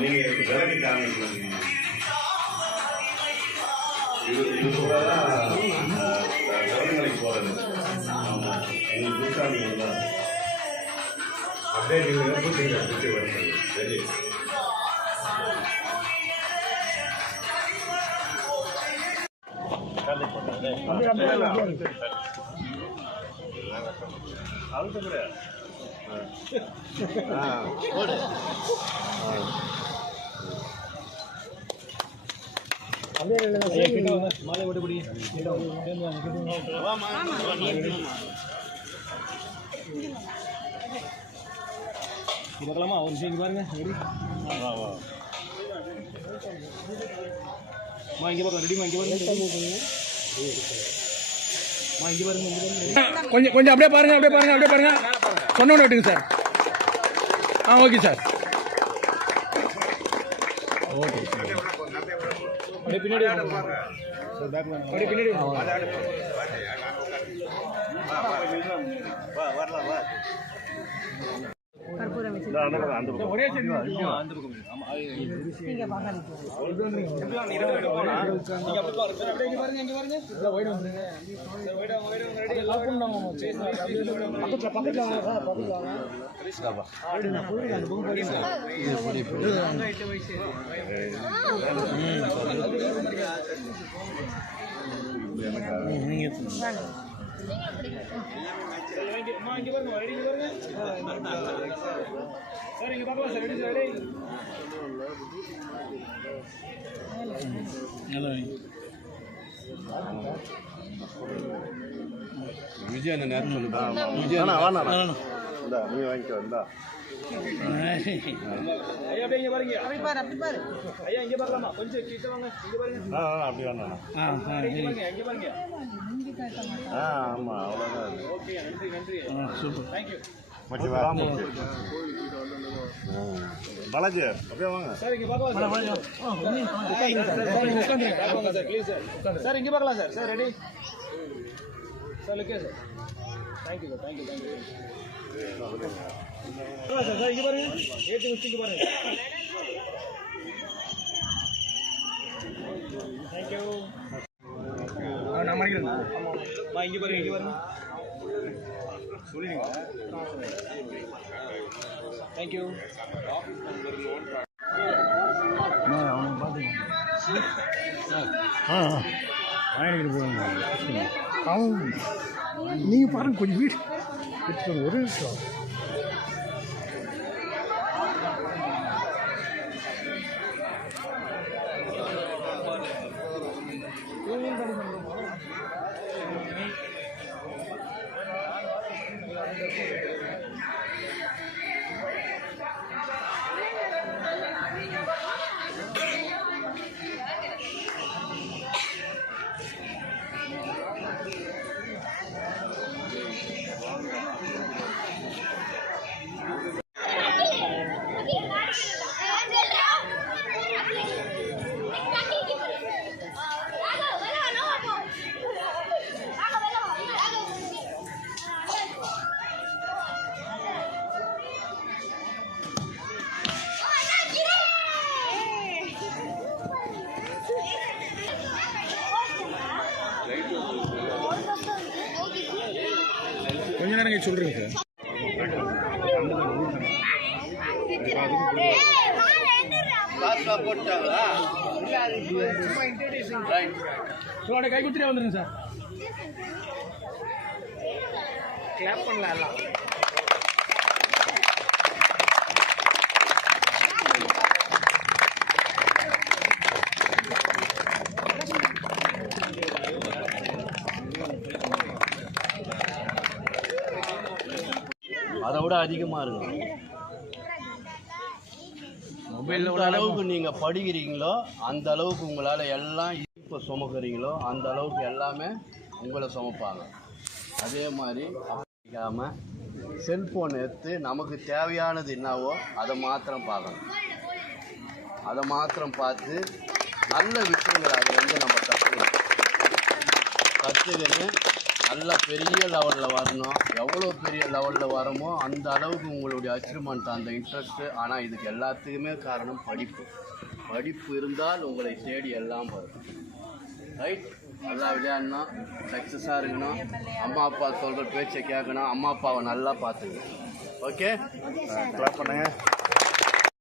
நீங்கள் விலகி காமிக்கணும். இது கூட தான் சபரிமலைக்கு போகிறது. ஆமாம், எங்களுக்கு குருசாமிகள் தான். அப்படியே நீங்கள் பூச்சிங்க பூச்சி வருது. சரி, மாலை ஓட்டுபடி பார்க்கலாமா? ஒரு விஷயம் பாருங்க. இங்கே பார்க்கலாம். ரெடிமா இங்கே பாருங்க. இங்கே பாருங்க. கொஞ்சம் கொஞ்சம் அப்படியே பாருங்க, அப்படியே பாருங்க, அப்படியே பாருங்க. சொன்னோன்னு விட்டுங்க sir. Okay sir. Okay sir. அப்படியே பின்னாடி அப்படியே பின்னாடி ஒரே சரி அந்த பக்கம். சார் இங்க பார்க்கலாம் சார். Ready sir. விஜய் அந்த நேரம் சொல்லுதா? விஜய் இந்தா நீ வாங்கிக்கோ. இந்தா ஐயா அப்படியே இங்க பாருங்க. அப்படி பாரு, அப்படி பாரு. ஐயா இங்க பார்க்கலாமா? கொஞ்சம் கிட்ட வாங்க. இங்க பாருங்க. அப்படி வேணாம். இங்க பாருங்க. ஆமாம், அவ்வளோதான். ஓகே, நன்றி நன்றி. Super, thank you. பாலாஜி அப்படியே வாங்க சார். இங்கே பார்க்கலாம் சார். உட்காந்துருங்க சார், ப்ளீஸ் சார். சார் இங்கே பார்க்கலாம் sir. Sir ready sir. Okay sir. Thank you sir. Thank you thank you sir. Sir இங்கே பாருங்க. ஏற்றி முடிச்சுட்டு பாருங்க. தேங்க்யூ. நான் மாறிக்கிறேன். ஆமாம், இங்கே பாருங்க, இங்கே பாருங்க. சொல்லிடுங்க. தேங்க்யூ. அவனை பார்த்து வாங்கிட்டு போவாங்க. அவன் நீங்கள் பாருங்க, கொஞ்சம் வீடு எடுத்துக்கோங்க. ஒரு நிமிஷம். கொஞ்ச நேரம் சொல்றீங்க சார். கை குத்திரே வந்துருங்க சார். கிளாப் பண்ணலாம். அதை விட அதிகமாக இருக்கும். மொபைலில் அளவுக்கு நீங்கள் படிக்கிறீங்களோ அந்த அளவுக்கு உங்களால் எல்லாம் இப்போ சுமக்கிறீங்களோ அந்த அளவுக்கு எல்லாமே உங்களை சுமப்பாங்க. அதே மாதிரி படிக்காமல் செல்ஃபோன் எடுத்து நமக்கு தேவையானது என்னவோ அதை மாத்திரம் பார்க்கணும். அதை மாத்திரம் பார்த்து நல்ல விஷயங்கள் அதை நம்ம கற்றுக்கணும். நல்ல பெரிய லெவலில் வரணும். எவ்வளோ பெரிய லெவலில் வரமோ அந்த அளவுக்கு உங்களுடைய அச்சீவ்மெண்ட், அந்த இன்ட்ரெஸ்ட்டு. ஆனால் இதுக்கு எல்லாத்துக்குமே காரணம் படிப்பு. படிப்பு இருந்தால் உங்களை தேடி எல்லாம் வரும். ரைட்? நல்லா விளையாடணும், சக்ஸஸாக இருக்கணும், அம்மா அப்பா சொல்கிற பேச்சை கேட்கணும், அம்மா அப்பாவை நல்லா பார்த்துக்கணும். ஓகே, கிளாப் பண்ணுங்க.